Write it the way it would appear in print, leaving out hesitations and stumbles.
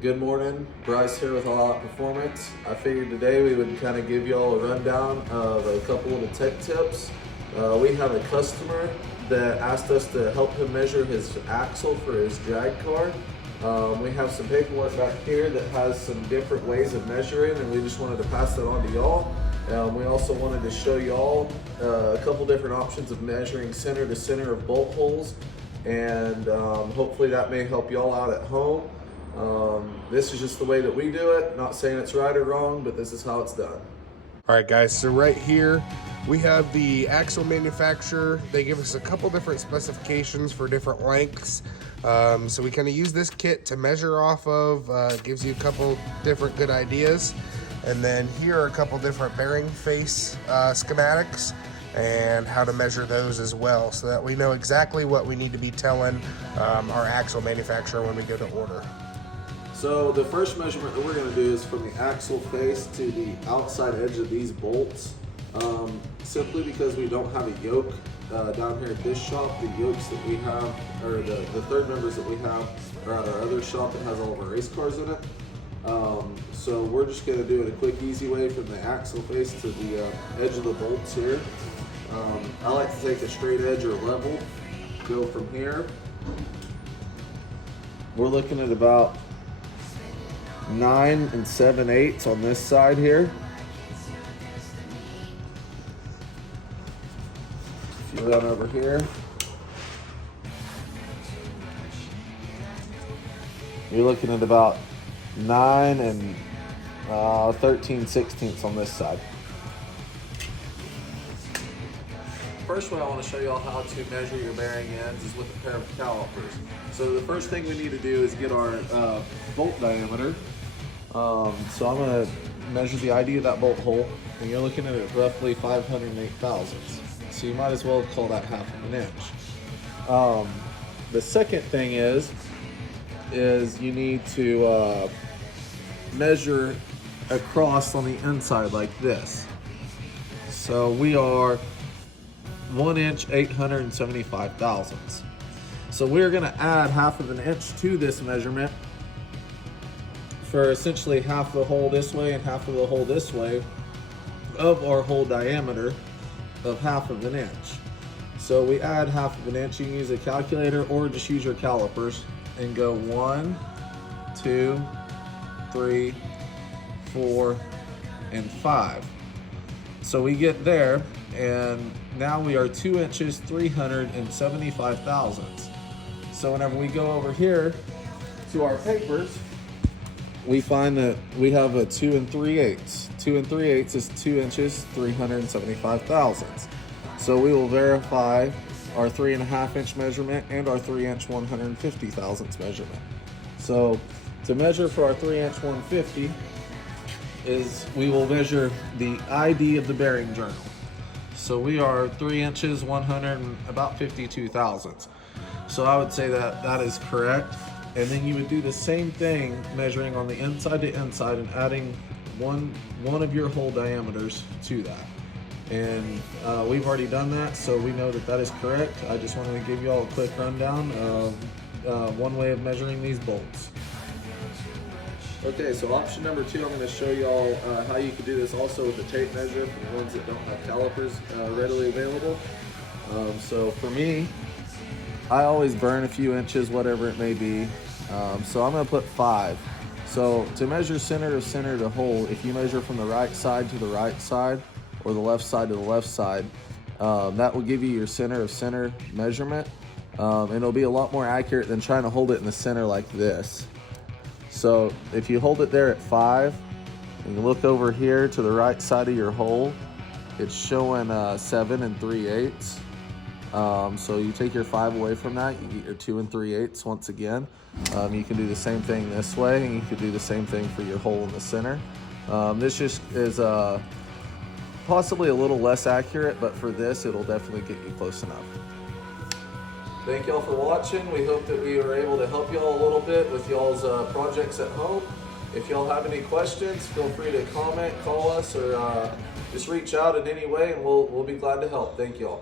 Good morning, Bryce here with All Out Performance. I figured today we would kind of give y'all a rundown of a couple little tech tips. We have a customer that asked us to help him measure his axle for his drag car. We have some paperwork back here that has some different ways of measuring, and we just wanted to pass that on to y'all. We also wanted to show y'all a couple different options of measuring center to center of bolt holes, and hopefully that may help y'all out at home. This is just the way that we do it. Not saying it's right or wrong, but this is how it's done. All right, guys, so right here we have the axle manufacturer. They give us a couple different specifications for different lengths. So we kind of use this kit to measure off of. Gives you a couple different good ideas. And then here are a couple different bearing face schematics and how to measure those as well, so that we know exactly what we need to be telling our axle manufacturer when we go to order. So the first measurement that we're going to do is from the axle face to the outside edge of these bolts. Simply because we don't have a yoke down here at this shop. The yokes that we have, or the third members that we have, are at our other shop that has all of our race cars in it. So we're just going to do it a quick, easy way from the axle face to the edge of the bolts here. I like to take a straight edge or level, go from here. We're looking at about 9 7/8 on this side here. If you run over here, you're looking at about 9 13/16 on this side. First way I want to show you all how to measure your bearing ends is with a pair of calipers. So the first thing we need to do is get our bolt diameter. So I'm going to measure the ID of that bolt hole, and you're looking at roughly 508 thousandths. So you might as well call that half of an inch. The second thing is you need to measure across on the inside like this. So we are 1 inch 875 thousandths. So we're going to add half of an inch to this measurement for essentially half the hole this way and half of the hole this way of our hole diameter of half of an inch. So we add half of an inch. You can use a calculator or just use your calipers and go 1, 2, 3, 4, and 5. So we get there, and now we are 2 inches 375 thousandths. So whenever we go over here to our papers, we find that we have a 2 3/8. 2 3/8 is 2 inches 375 thousandths. So we will verify our 3.5 inch measurement and our 3 inch 150 thousandths measurement. So to measure for our 3 inch 150 is we will measure the ID of the bearing journal. So we are 3 inches 152 thousandths. So I would say that that is correct. And then you would do the same thing measuring on the inside to inside and adding one of your hole diameters to that. And we've already done that, so we know that that is correct. I just wanted to give you all a quick rundown of one way of measuring these bolts. Okay, so option number 2, I'm going to show you all how you can do this also with a tape measure for the ones that don't have calipers readily available. So for me, I always burn a few inches, whatever it may be. So I'm going to put 5. So to measure center to hole, if you measure from the right side to the right side or the left side to the left side, that will give you your center of center measurement. And it'll be a lot more accurate than trying to hold it in the center like this. So if you hold it there at 5 and you look over here to the right side of your hole, it's showing 7 3/8. So you take your 5 away from that, you get your 2 3/8 once again. You can do the same thing this way, and you can do the same thing for your hole in the center. This just is possibly a little less accurate, but for this, it'll definitely get you close enough. Thank y'all for watching. We hope that we were able to help y'all a little bit with y'all's projects at home. If y'all have any questions, feel free to comment, call us, or just reach out in any way, and we'll be glad to help. Thank y'all.